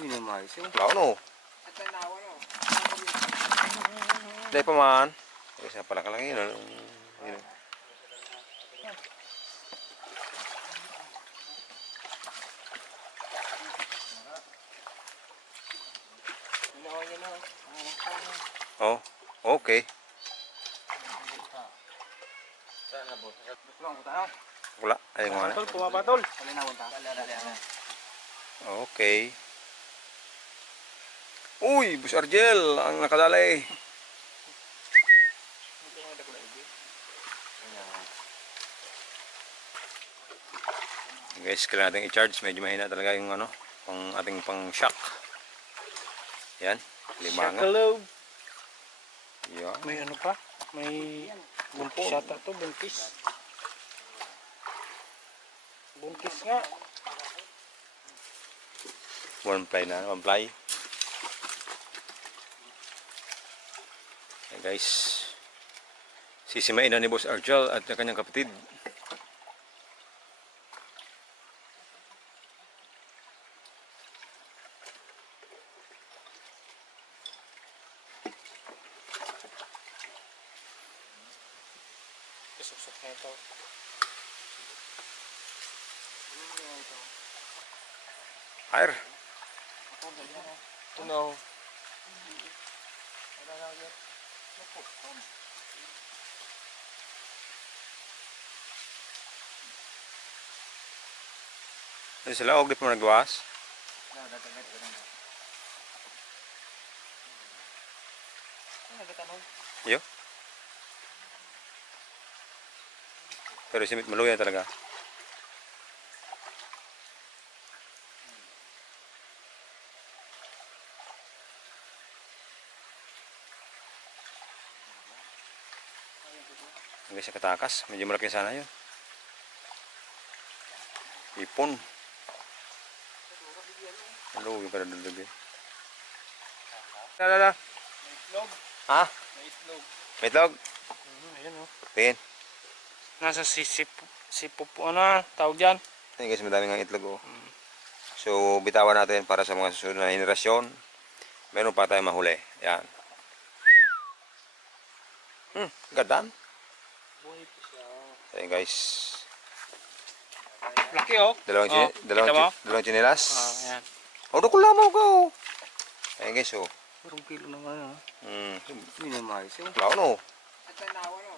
Minimize yung Lao no. at tanawa no. Dahil pa man. Isa pala ka lang yun. Yun. Oh, okay. Wala. Ayun nga na. Patol, pumapatol. Okay. Uy, Boss Argel, ang nakadalay. Guys, kailangan natin i-charge. Medyo mahina talaga yung ano, ating pang shock. Yan, limango. Shakalob. Yan. May ano pa? May buntis yata to, buntis. Buntis nga. One ply na, one ply. Yan guys. Sisimain na ni Boss Argel at ang kanyang kapatid. Susok na ito. Air. Tunaw. Ano sila? Huwag di pa nagwaas. Yo. Pero simit maluya talaga. Hanggang sa katakas. Medyo malaki sana yun. Ipon. Maluya para dudugin. Lala. Itlog. Ha? May itlog. May itlog? Ayan o. Tingin. Nasa sipo po ano tawag dyan. Ayun guys, madami ng itlog oh. So, bitawan natin para sa mga susunod na henerasyon. Meron pa tayong mahuli. Yan. Gandaan. Buhay po siya. Ayun guys. Laki oh. Dalawang chinelas. Ayan. Oh, ko lamaw ka oh. Ayun guys oh. Parang kilo na nga ah. Minimize yung lao no. At tanawa no.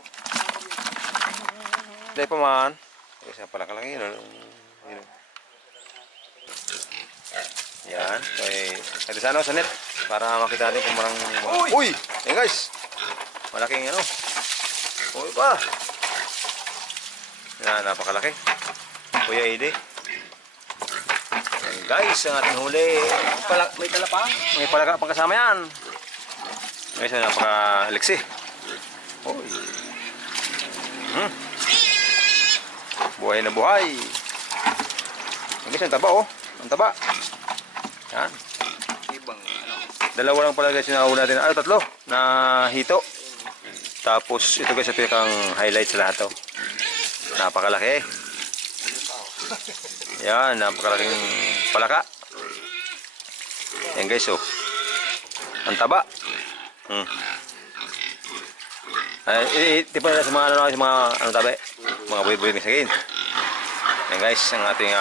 Dahil pa man. Isa pala ka lang yun. Yun. Yan. Okay. Ito sa ano, sa net. Para makita natin kung marang... Uy! Ayun guys. Malaking ano. Uy pa. Yan, napakalaki. Kuya Ede. Yan guys, ang ating huli. May talapang. May palaka pang kasama yan. Guys, napaka-liksi. Uy. Buhay na buhay. Guys, ang taba oh. Ang taba. Yan. Ibang ano. Dalawa lang pala guys yung nauna natin. Ano, tatlo na hito. Tapos ito guys, ito yung highlight sa lahat to. Napakalaki. Yan, napakalaking palaka. Yan guys oh. Ang taba. Ay, tipo na sa mga ano, sa mga ano tabi. Mga buhay-buhay ng sagin. Yan guys, ang ating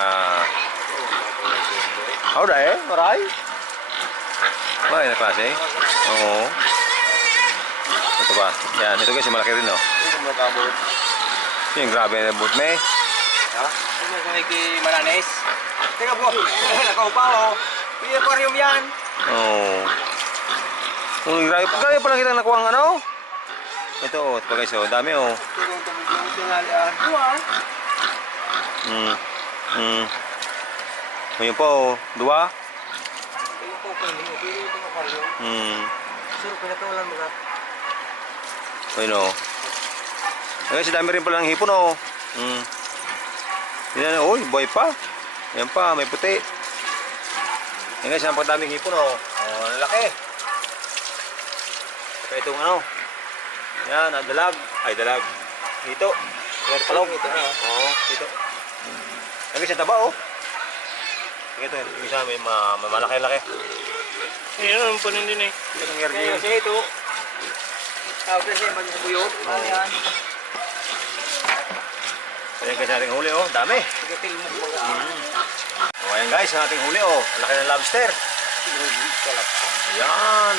how dahil? Maray? Maray na klase? Oo. Ito ba? Yan, ito guys, yung malaki rin, no? Yung grabe na boot, may. Ha? Ano kung iki-mananes? Teka po, nakaupa oh. Hindi aquarium yan. Oo. Yung grabe, grabe pa lang kitang nakuha ang ano? Ito, oh, ito pa guys, oh, dami, oh. Ngayon po, oh, dua. Ayun, oh. Ayun, si dami rin palang hipon, oh. Yan, oh, boy pa. Yan pa, may puti. Yan guys, ang pagdaming hipon, oh. Oh, lalaki. Saka itong ano. Yan, dalag. Ay, dalag. Hito. Yan, palong. Oo, hito. Yan guys, ang taba, oh. Ito, yung isa may malaki-laki. Ayun, ang punin din eh. Ito ang Kaya yargin. kasi ito. Tawag kasi yung magbuyot. Yan. Ayan guys, ating huli oh. Dami. Sigatil mo kumbaga. O ayan guys, ang ating huli oh. Ang laki ng lobster. Ayan.